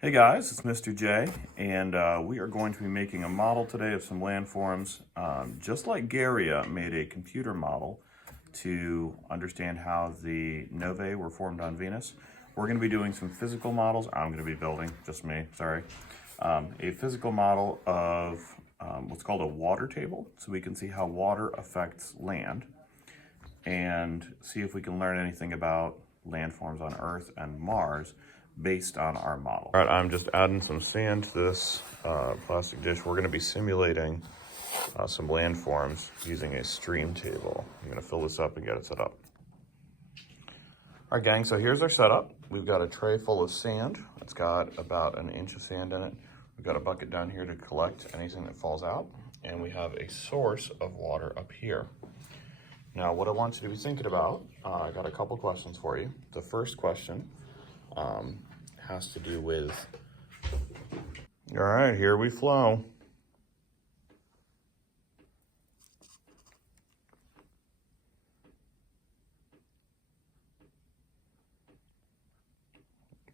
Hey guys, it's Mr. J, and we are going to be making a model today of some landforms. Just like Garia made a computer model to understand how the novae were formed on Venus, we're going to be doing some physical models. I'm going to be building, just me, sorry. A physical model of what's called a water table, so we can see how water affects land and see if we can learn anything about landforms on Earth and Mars based on our model. All right, I'm just adding some sand to this plastic dish. We're gonna be simulating some landforms using a stream table. I'm gonna fill this up and get it set up. All right, gang, so here's our setup. We've got a tray full of sand. It's got about an inch of sand in it. We've got a bucket down here to collect anything that falls out. And we have a source of water up here. Now, what I want you to be thinking about, I got a couple questions for you. The first question has to do with, all right, here we flow.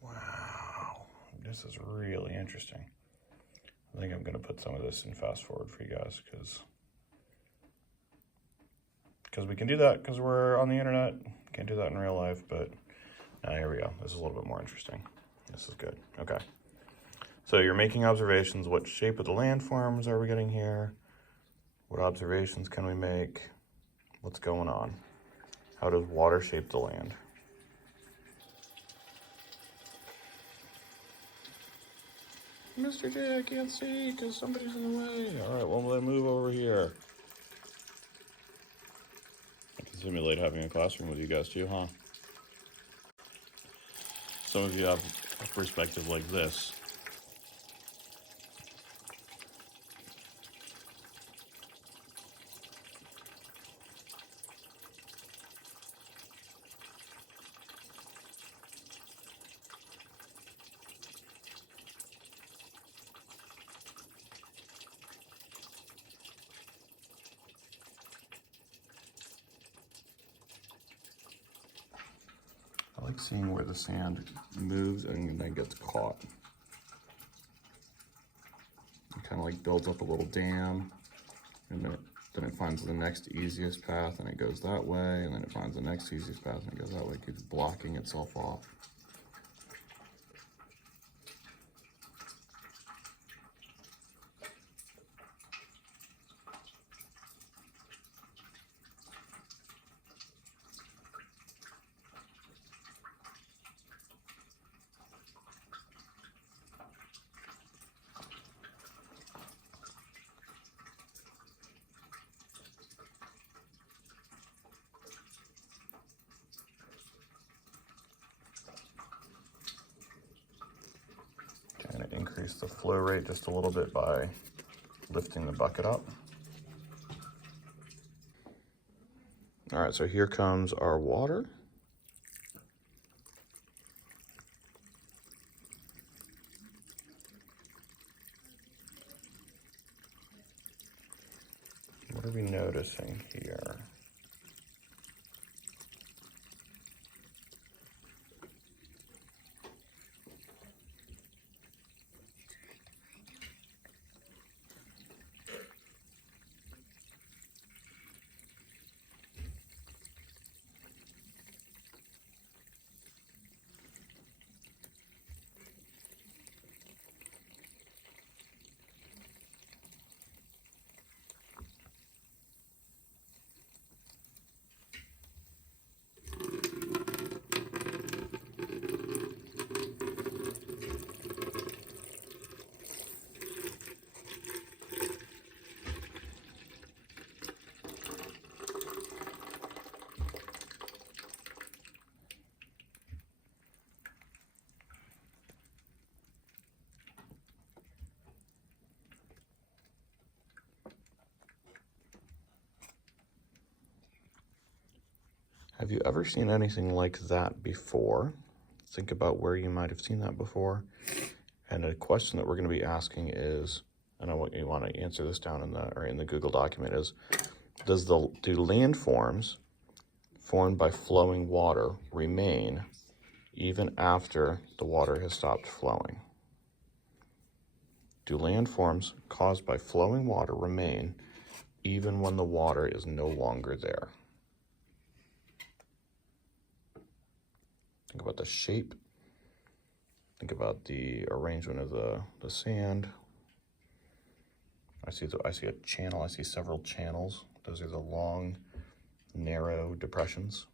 Wow, this is really interesting. I think I'm gonna put some of this in fast forward for you guys because we can do that because we're on the internet. Can't do that in real life, but now here we go. This is a little bit more interesting. This is good, okay. So you're making observations. What shape of the landforms are we getting here? What observations can we make? What's going on? How does water shape the land? Mr. J, I can't see because somebody's in the way. All right, well, then move over here. I can simulate having a classroom with you guys too, huh? Some of you have a perspective like this. I like seeing where the sand moves and then gets caught. It kind of like builds up a little dam, and then it finds the next easiest path and it goes that way, and then it finds the next easiest path and it goes that way. It keeps blocking itself off. And increase the flow rate just a little bit by lifting the bucket up. All right, so here comes our water. What are we noticing here? Have you ever seen anything like that before? Think about where you might have seen that before. And a question that we're going to be asking is, and I want you want to answer this down in the Google document, is do landforms formed by flowing water remain even after the water has stopped flowing? Do landforms caused by flowing water remain even when the water is no longer there? Think about the shape. Think about the arrangement of the sand. I see a channel. I see several channels. Those are the long, narrow depressions.